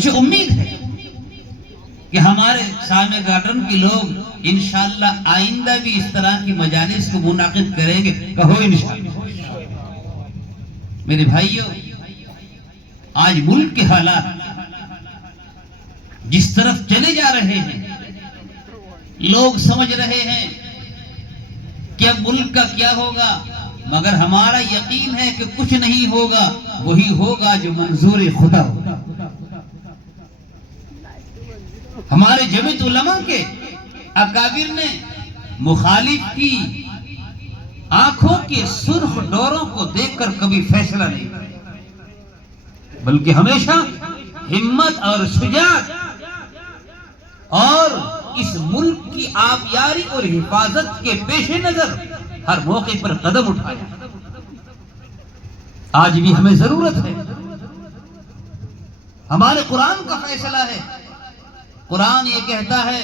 مجھے امید ہے کہ ہمارے سامع گارڈن کے لوگ انشاءاللہ آئندہ بھی اس طرح کی مجالس کو منعقد کریں گے. کہو انشاءاللہ. میرے بھائیوں، آج ملک کے حالات جس طرف چلے جا رہے ہیں، لوگ سمجھ رہے ہیں کہ اب ملک کا کیا ہوگا، مگر ہمارا یقین ہے کہ کچھ نہیں ہوگا، وہی ہوگا جو منظور خدا ہوگا. ہمارے جمعیت علماء کے اکابر نے مخالف کی آنکھوں کے سرخ ڈوروں کو دیکھ کر کبھی فیصلہ نہیں کیا، بلکہ ہمیشہ ہمت اور شجاعت اور اس ملک کی آبیاری اور حفاظت کے پیش نظر ہر موقع پر قدم اٹھایا. آج بھی ہمیں ضرورت ہے. ہمارے قرآن کا فیصلہ ہے. قرآن یہ کہتا ہے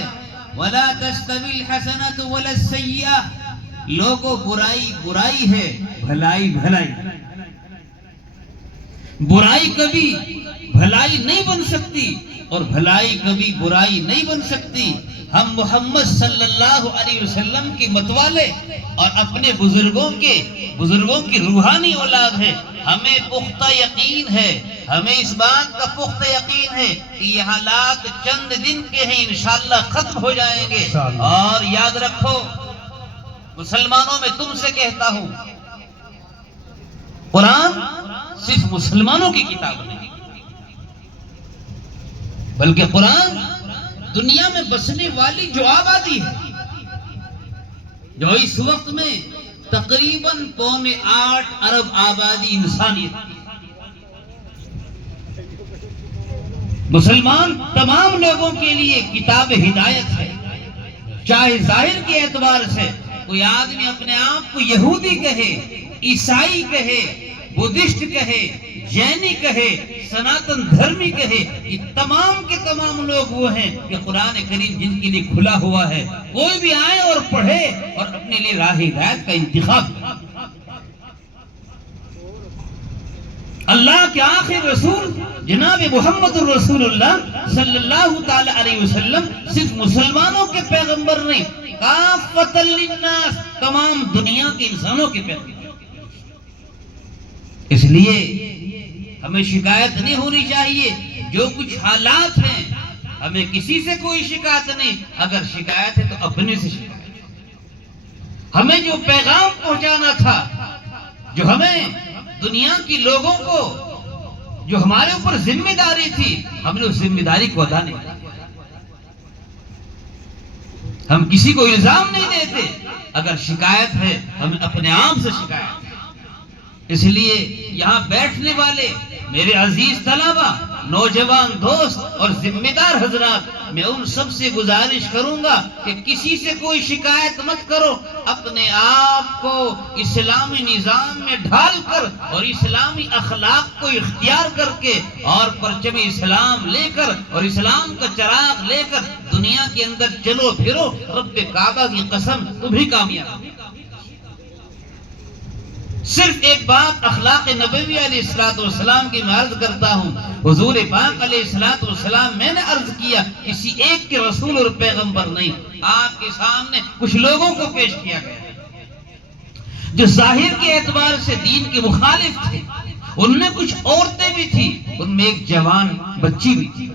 وَلَا تَسْتَوِي الْحَسَنَةُ وَلَا السَّيِّئَةُ. لوگوں، برائی برائی ہے، بھلائی بھلائی. برائی کبھی بھلائی نہیں بن سکتی اور بھلائی کبھی برائی نہیں بن سکتی. ہم محمد صلی اللہ علیہ وسلم کی متوالے اور اپنے بزرگوں کی روحانی اولاد ہیں. ہمیں پختہ یقین ہے، ہمیں اس بات کا پختہ یقین ہے کہ یہ حالات چند دن کے ہیں، انشاءاللہ ختم ہو جائیں گے. اور یاد رکھو مسلمانوں، میں تم سے کہتا ہوں، قرآن صرف مسلمانوں کی کتاب نہیں، بلکہ قرآن دنیا میں بسنے والی جو آبادی ہے، جو اس وقت میں تقریباً 7.25 ارب آبادی انسانیت، مسلمان تمام لوگوں کے لیے کتاب ہدایت ہے. چاہے ظاہر کے اعتبار سے کوئی آدمی اپنے آپ کو یہودی کہے، عیسائی کہے، بدھسٹ کہے، جینی کہے، سناتن دھرمی کہے، یہ تمام کے تمام لوگ وہ ہیں کہ قرآن کریم جن کے لیے کھلا ہوا ہے. کوئی بھی آئے اور پڑھے اور اپنے لیے راہ ہدایت کا انتخاب. اللہ کے آخر رسول جناب محمد الرسول اللہ صلی اللہ تعالی علیہ وسلم صرف مسلمانوں کے پیغمبر نہیں، کافۃ للناس، تمام دنیا کے انسانوں کے پیغمبر. اس لیے ہمیں شکایت نہیں ہونی چاہیے. جو کچھ حالات ہیں ہمیں کسی سے کوئی شکایت نہیں. اگر شکایت ہے تو اپنے سے شکایت. ہمیں جو پیغام پہنچانا تھا، جو ہمیں دنیا کی لوگوں کو، جو ہمارے اوپر ذمہ داری تھی، ہم نے اس ذمہ داری کو ادا نہیں کیا. ہم کسی کو الزام نہیں دیتے. اگر شکایت ہے ہمیں اپنے آپ سے شکایت ہے. اس لیے یہاں بیٹھنے والے میرے عزیز طلبہ، نوجوان دوست اور ذمہ دار حضرات، میں ان سب سے گزارش کروں گا کہ کسی سے کوئی شکایت مت کرو. اپنے آپ کو اسلامی نظام میں ڈھال کر اور اسلامی اخلاق کو اختیار کر کے اور پرچم اسلام لے کر اور اسلام کا چراغ لے کر دنیا کے اندر چلو پھرو. رب کعبہ کی قسم تم ہی کامیاب. صرف ایک بات اخلاق نبوی علیہ السلام کی میں عرض کرتا ہوں. حضور پاک علیہ السلام میں نے عرض کیا کسی ایک کے رسول اور پیغمبر نہیں. آپ کے سامنے کچھ لوگوں کو پیش کیا گیا جو ظاہر کے اعتبار سے دین کے مخالف تھے. ان میں کچھ عورتیں بھی تھی، ان میں ایک جوان بچی بھی تھی.